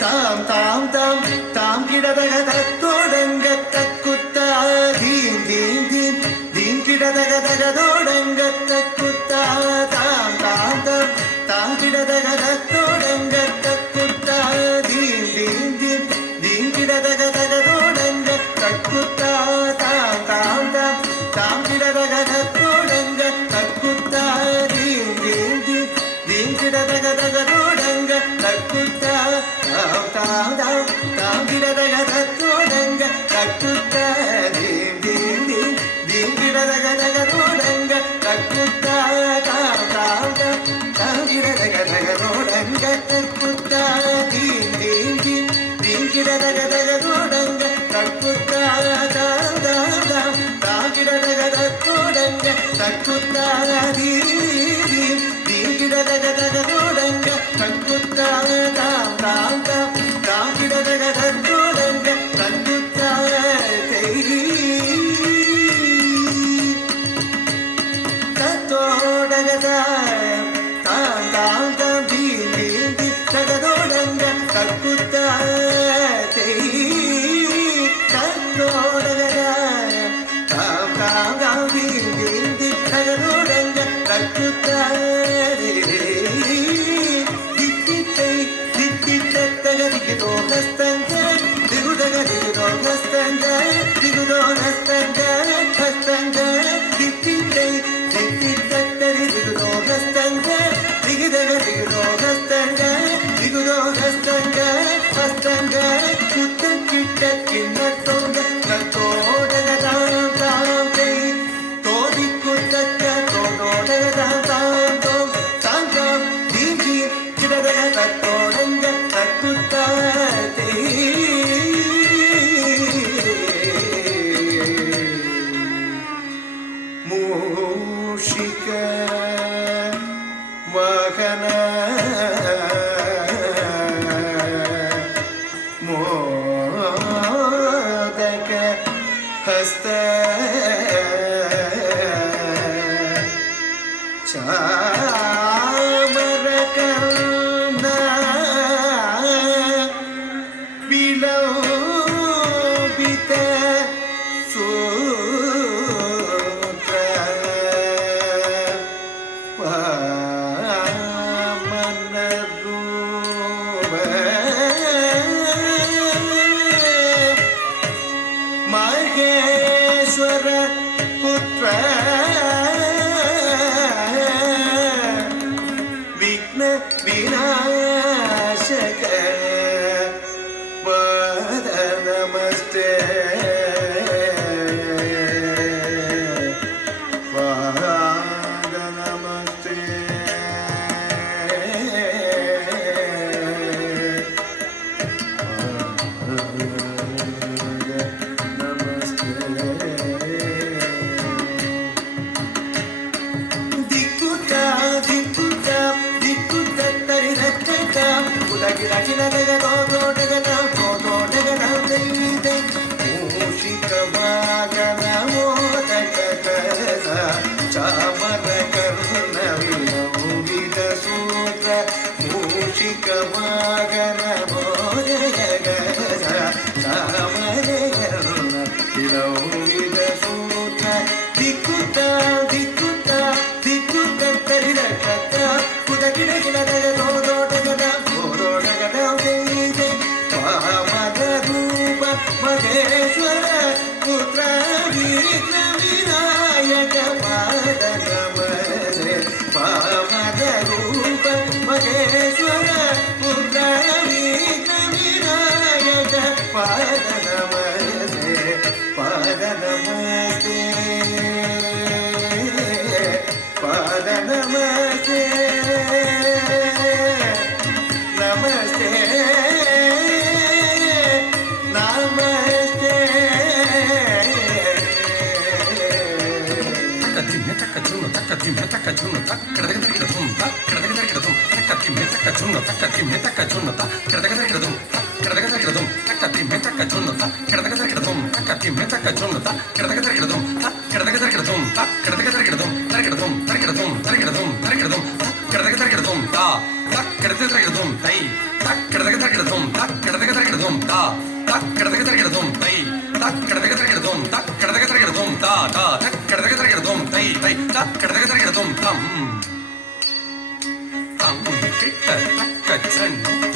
தாம் தாம் தாம் தாம் கிடதக தத்தோடங்க தக்குத்தா தீம் தீம் தீம் தீம் கிடதக தகதோடங்க தக்குத்தா தாம் தாம் தாம் தாம் கிடதக தத்தோடங்க தக்குத்தா தீம் தீம் தீம் தீம் கிடதக தகதோடங்க தக்குத்தா தாம் தாம் தாம் தாம் கிடதக தத்தோடங்க தக்குத்தா தீம் தீம் தீம் தீம் கிடதக தகதோடங்க தக்குத்தா தாம் தாம் தாம் கிடதக தத்தோடங்க தக்குத்தா தீம் தீம் தீம் தீம் கிடதக தகதோடங்க தக்குத்தா தாம் தாம் தாம் தாம் கிடதக தகதோடங்க தக்குத்தா தீம் தீம் தீம் தீம் கிடதக தகதோடங்க தக்குத்தா தாம் தாம் தாம் தாம் கிடதக தத்தோடங்க தக்குத்தா தீம் தீம் தீம் கிடதக தகதோடங்க தக்குத்தா தாம் தாம் தாம் தாம் கிடதக தத்தோடங்க தக்குத்தா தத்தோடக தாம் தாம் தாம் தீம் தீம் தீம் தகதோடங்க தக்குத்தா தத்தோடக தாம் தாம் தாம் தீம் தீம் தீம் தகதோடங்க தக்குத்தா மூஷிக வாகன மோதக ஹஸ்த சாமரகர்ண விலோபித மகேஸ்வர புத்திர விக்ன விநாசக பத நமஸ்தே பத நமஸ்தே மூஷிக வாகன மோதக சாமர கர்ண விலோபித சூತ್ರ மூஷிக வாகன மோதக சாமர கர்ண விலோபித சூತ್ರ ದಿಕ್ಕುತ್ತ ದಿಕ್ಕುತ್ತ ದಿಕ್ಕುತ್ತ ತರಿದಕ್ಕ ಕುದಗಿಡ ಗಿಡದ ತೋದೋಟಗದ ತೋದೋಟಗದ ಪಾಮದ ರೂಪ ಮಹೇಶ್ವರ ಪುತ್ರ ವಿಘ್ನ ವಿನಾಯಕ ಪಾದ ನಮಸ್ತೆ ಪಾಮದ ರೂಪ ಮಹೇಶ್ವರ ಪುತ್ರ ವಿಘ್ನ ವಿನಾಯಕ ಪಾದ ನಮಸ್ತೆ ಪಾದ ನಮಸ್ತೆ ಪಾದ ನಮಸ್ತೆ chunno tak kadakadakadum tak kadakadakadum takatimme takachunno takatimme takachunno tak kadakadakadum tak kadakadakadum takatimme takachunno tak kadakadakadum takatimme takachunno tak kadakadakadum tak kadakadakadum tak kadakadakadum tarakadum tarakadum tarakadum tarakadum tak kadakadakadum ta tak kadakadakadum tai tak kadakadakadum tak kadakadakadum ta tak kadakadakadum tai tak kadakadakadum tak kadakadakadum ta ta tak kadakadakadum tai tai tak kadakadakadum tam tam kitta takka chan